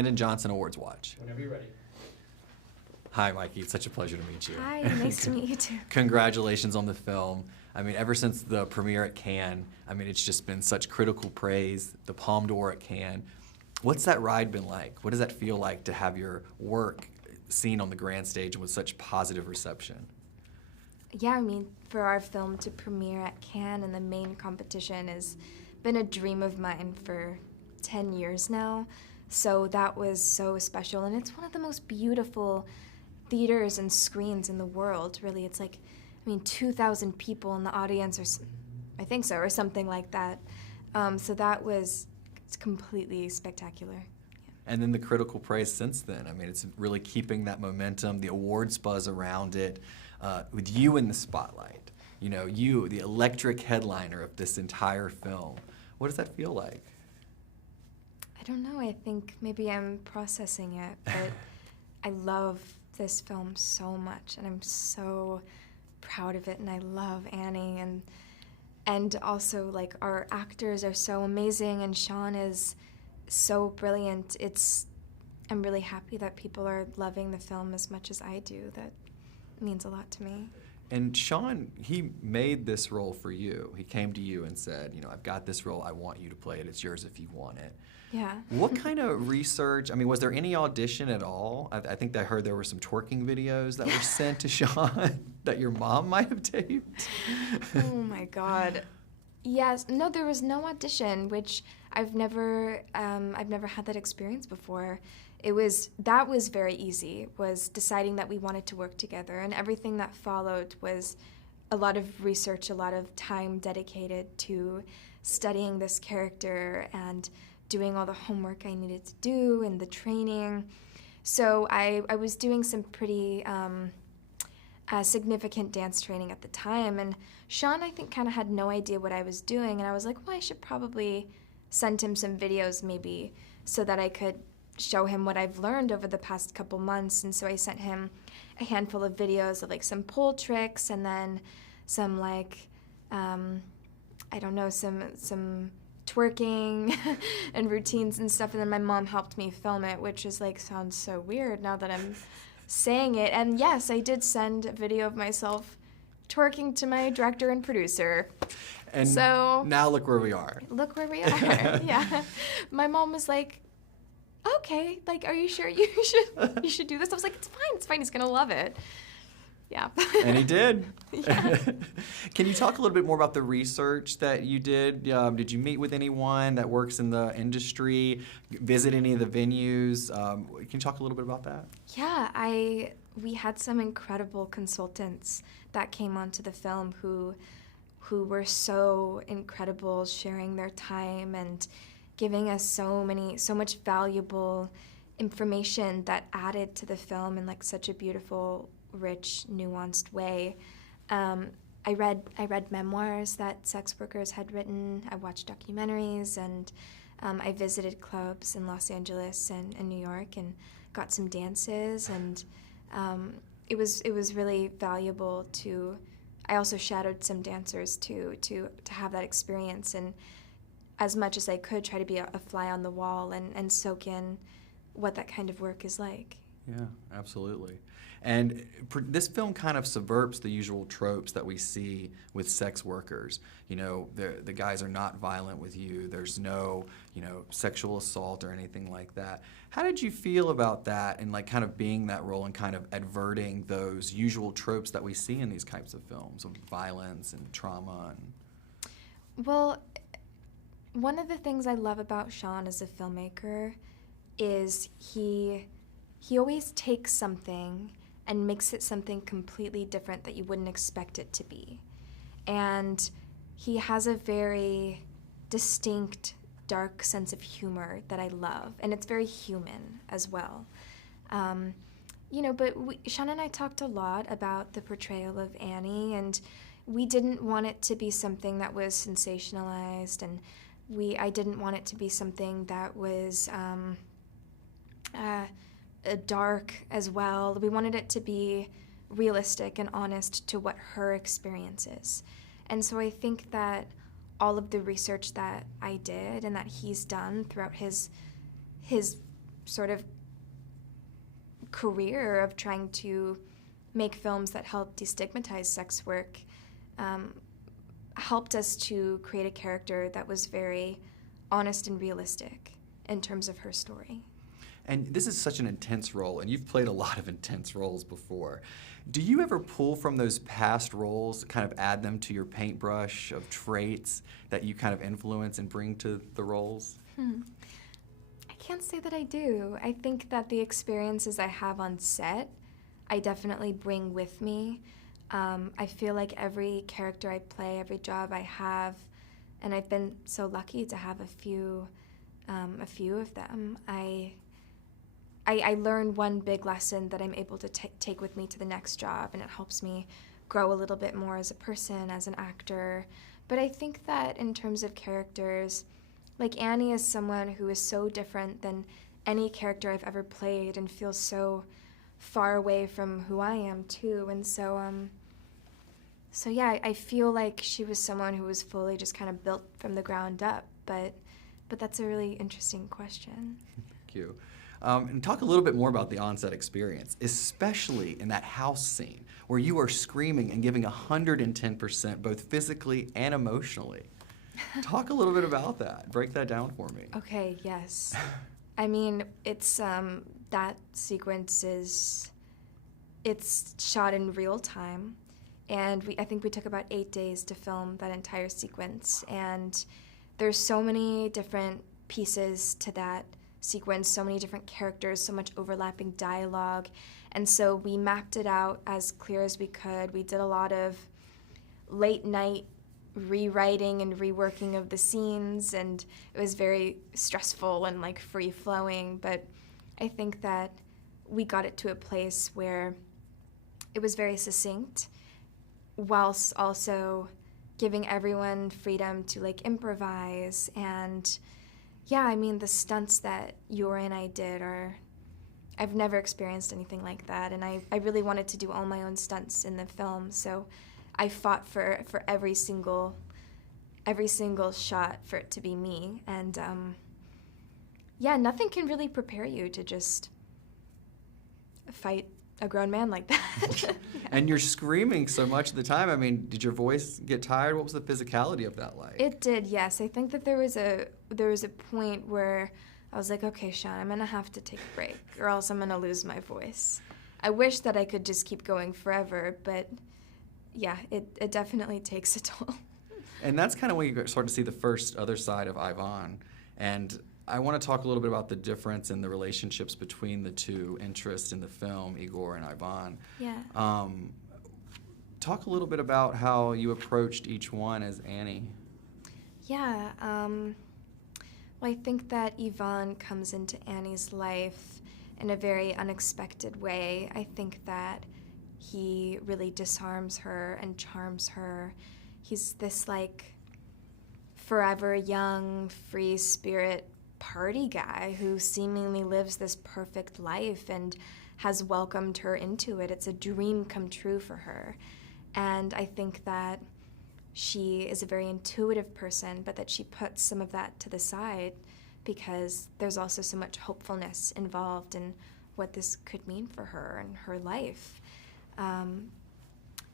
Brandon Johnson Awards Watch. Whenever you're ready. Hi, Mikey. It's such a pleasure to meet you. Hi, nice to meet you too. Congratulations on the film. I mean, ever since the premiere at Cannes, I mean, it's just been such critical praise, the Palme d'Or at Cannes. What's that ride been like? What does that feel like to have your work seen on the grand stage with such positive reception? Yeah, I mean, for our film to premiere at Cannes in the main competition has been a dream of mine for 10 years now. So that was so special, and it's one of the most beautiful theaters and screens in the world, really. It's like, 2,000 people in the audience, or I think so, or something like that. So that was completely spectacular. Yeah. And then the critical praise since then. I mean, it's really keeping that momentum, the awards buzz around it, with you in the spotlight. You know, you, the electric headliner of this entire film. What does that feel like? I don't know. I think maybe I'm processing it, but I love this film so much, and I'm so proud of it, and I love Annie, and also, like, our actors are so amazing, and Sean is so brilliant. I'm really happy that people are loving the film as much as I do. That means a lot to me. And Sean, he made this role for you. He came to you and said, you know, I've got this role, I want you to play it, it's yours if you want it. Yeah. What kind of research, I mean, was there any audition at all? I think I heard there were some twerking videos that were sent to Sean that your mom might have taped. Oh my God. Yes, no, there was no audition, which I've never had that experience before. That was very easy, was deciding that we wanted to work together, and everything that followed was a lot of research, a lot of time dedicated to studying this character and doing all the homework I needed to do and the training. So I was doing some pretty significant dance training at the time, and Sean, I think, kind of had no idea what I was doing, and I was like, well, I should probably send him some videos maybe so that I could show him what I've learned over the past couple months. And so I sent him a handful of videos of, like, some pole tricks, and then some, like, I don't know, some twerking and routines and stuff, and then my mom helped me film it, which is, like, sounds so weird now that I'm saying it. And yes, I did send a video of myself twerking to my director and producer. And so now look where we are. Look where we are. Yeah. My mom was like, okay, like, are you sure you should do this? I was like, it's fine, he's gonna love it. Yeah. And he did. Yeah. Can you talk a little bit more about the research that you did? Did you meet with anyone that works in the industry, visit any of the venues? Can you talk a little bit about that? Yeah, we had some incredible consultants that came onto the film who were so incredible, sharing their time and giving us so much valuable information that added to the film in, like, such a beautiful, rich, nuanced way. I read memoirs that sex workers had written. I watched documentaries, and I visited clubs in Los Angeles and New York and got some dances, and it was really valuable to. I also shadowed some dancers to have that experience, and as much as I could try to be a fly on the wall and soak in what that kind of work is like. Yeah, absolutely. And this film kind of subverts the usual tropes that we see with sex workers. You know, the guys are not violent with you. There's no, sexual assault or anything like that. How did you feel about that and, like, kind of being that role and kind of adverting those usual tropes that we see in these types of films of violence and trauma? Well, one of the things I love about Sean as a filmmaker is he always takes something and makes it something completely different that you wouldn't expect it to be. And he has a very distinct, dark sense of humor that I love, and it's very human as well. But Sean and I talked a lot about the portrayal of Annie, and we didn't want it to be something that was sensationalized, and I didn't want it to be something that was dark as well. We wanted it to be realistic and honest to what her experience is. And so I think that all of the research that I did and that he's done throughout his sort of career of trying to make films that help destigmatize sex work helped us to create a character that was very honest and realistic in terms of her story. And this is such an intense role, and you've played a lot of intense roles before. Do you ever pull from those past roles, kind of add them to your paintbrush of traits that you kind of influence and bring to the roles? I can't say that I do. I think that the experiences I have on set, I definitely bring with me. I feel like every character I play, every job I have, and I've been so lucky to have a few of them, I learn one big lesson that I'm able to take with me to the next job, and it helps me grow a little bit more as a person, as an actor. But I think that in terms of characters, like Annie is someone who is so different than any character I've ever played and feels so far away from who I am too. And so yeah, I feel like she was someone who was fully just kind of built from the ground up. But that's a really interesting question. Thank you. And talk a little bit more about the on-set experience, especially in that house scene where you are screaming and giving 110%, both physically and emotionally. Talk a little bit about that. Break that down for me. Okay, yes. I mean, it's that sequence it's shot in real time, and I think we took about 8 days to film that entire sequence, and there's so many different pieces to that sequence, so many different characters, so much overlapping dialogue, and so we mapped it out as clear as we could. We did a lot of late night rewriting and reworking of the scenes, and it was very stressful and like free flowing, but I think that we got it to a place where it was very succinct whilst also giving everyone freedom to like improvise. And yeah, I mean, the stunts that Yura and I did I've never experienced anything like that, and I really wanted to do all my own stunts in the film, so I fought for every single shot for it to be me. And yeah, nothing can really prepare you to just fight a grown man like that. Yeah. And you're screaming so much of the time. I mean, did your voice get tired? What was the physicality of that like? It did, yes. I think that there was a point where I was like, okay, Sean, I'm gonna have to take a break, or else I'm gonna lose my voice. I wish that I could just keep going forever, but yeah, it definitely takes a toll. And that's kind of when you start to see the first other side of Ivan. And I want to talk a little bit about the difference in the relationships between the two interests in the film, Igor and Ivan. Yeah. Talk a little bit about how you approached each one as Annie. Yeah. Well, I think that Ivan comes into Annie's life in a very unexpected way. I think that he really disarms her and charms her. He's this like forever young, free spirit party guy who seemingly lives this perfect life and has welcomed her into it. It's a dream come true for her. And I think that she is a very intuitive person, but that she puts some of that to the side because there's also so much hopefulness involved in what this could mean for her and her life.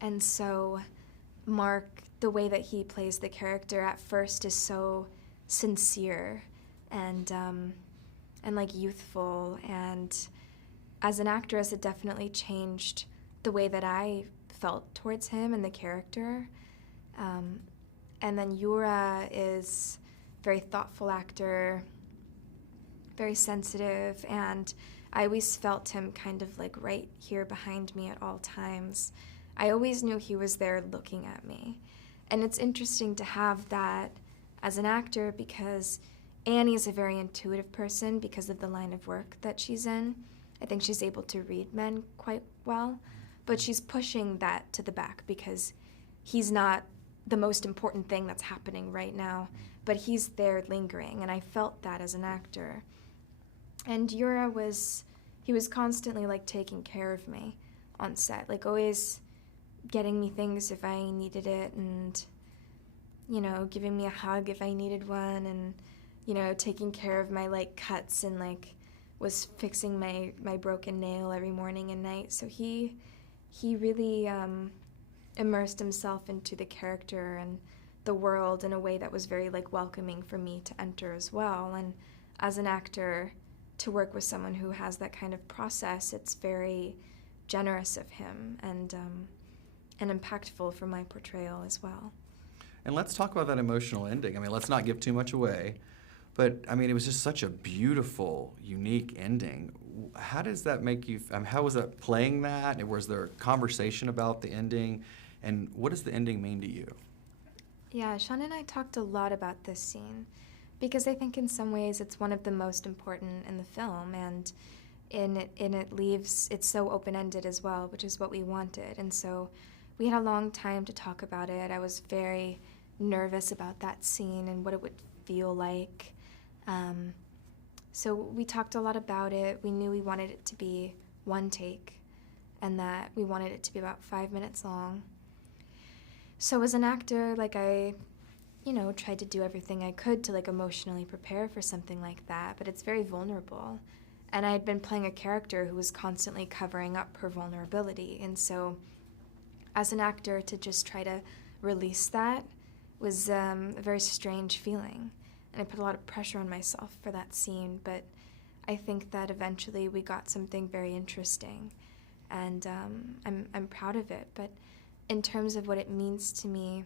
And so Mark, the way that he plays the character at first is so sincere and like youthful, and as an actress it definitely changed the way that I felt towards him and the character. And then Yura is a very thoughtful actor, very sensitive, and I always felt him kind of like right here behind me at all times. I always knew he was there looking at me. And it's interesting to have that as an actor because Annie is a very intuitive person because of the line of work that she's in. I think she's able to read men quite well, but she's pushing that to the back because he's not the most important thing that's happening right now, but he's there lingering, and I felt that as an actor. And Yura he was constantly like taking care of me on set, like always getting me things if I needed it, and giving me a hug if I needed one, and taking care of my like cuts and like was fixing my broken nail every morning and night. So he really immersed himself into the character and the world in a way that was very like welcoming for me to enter as well. And as an actor, to work with someone who has that kind of process, it's very generous of him and impactful for my portrayal as well. And let's talk about that emotional ending. I mean, let's not give too much away, but I mean, it was just such a beautiful, unique ending. How does that make you, how was that playing that? And was there a conversation about the ending? And what does the ending mean to you? Yeah, Sean and I talked a lot about this scene because I think in some ways it's one of the most important in the film, and it leaves, it's so open-ended as well, which is what we wanted. And so we had a long time to talk about it. I was very nervous about that scene and what it would feel like. So we talked a lot about it. We knew we wanted it to be one take and that we wanted it to be about 5 minutes long. So as an actor, like I tried to do everything I could to like emotionally prepare for something like that, but it's very vulnerable. And I had been playing a character who was constantly covering up her vulnerability. And so as an actor, to just try to release that was a very strange feeling. And I put a lot of pressure on myself for that scene, but I think that eventually we got something very interesting. And I'm proud of it. But in terms of what it means to me,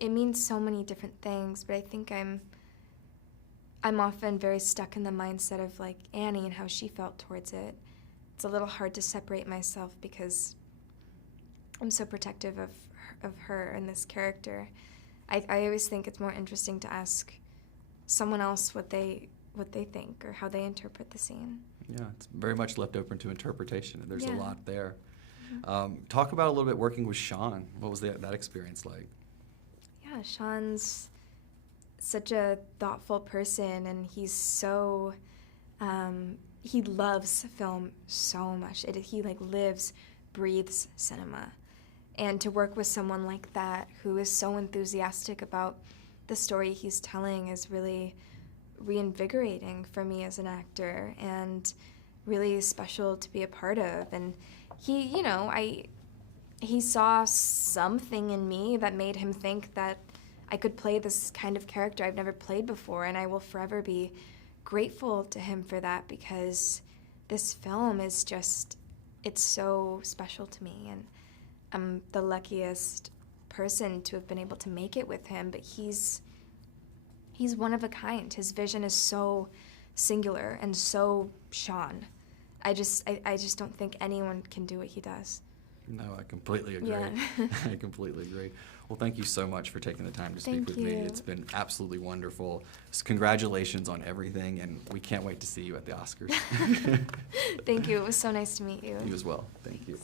it means so many different things, but I think I'm often very stuck in the mindset of like Annie and how she felt towards it. It's a little hard to separate myself because I'm so protective of her and this character. I always think it's more interesting to ask someone else what they think or how they interpret the scene. Yeah, it's very much left open to interpretation. There's a Yeah. lot there. Talk about a little bit working with Sean. What was that experience like? Yeah, Sean's such a thoughtful person, and he's so, he loves film so much. He like lives, breathes cinema. And to work with someone like that who is so enthusiastic about the story he's telling is really reinvigorating for me as an actor and really special to be a part of. And he saw something in me that made him think that I could play this kind of character I've never played before, and I will forever be grateful to him for that because this film is just, it's so special to me, and I'm the luckiest person to have been able to make it with him, but he's one of a kind. His vision is so singular and so Sean. I just don't think anyone can do what he does. No, I completely agree. Yeah. I completely agree. Well, thank you so much for taking the time to speak with me. It's been absolutely wonderful. Congratulations on everything, and we can't wait to see you at the Oscars. Thank you. It was so nice to meet you. You as well. Thank you.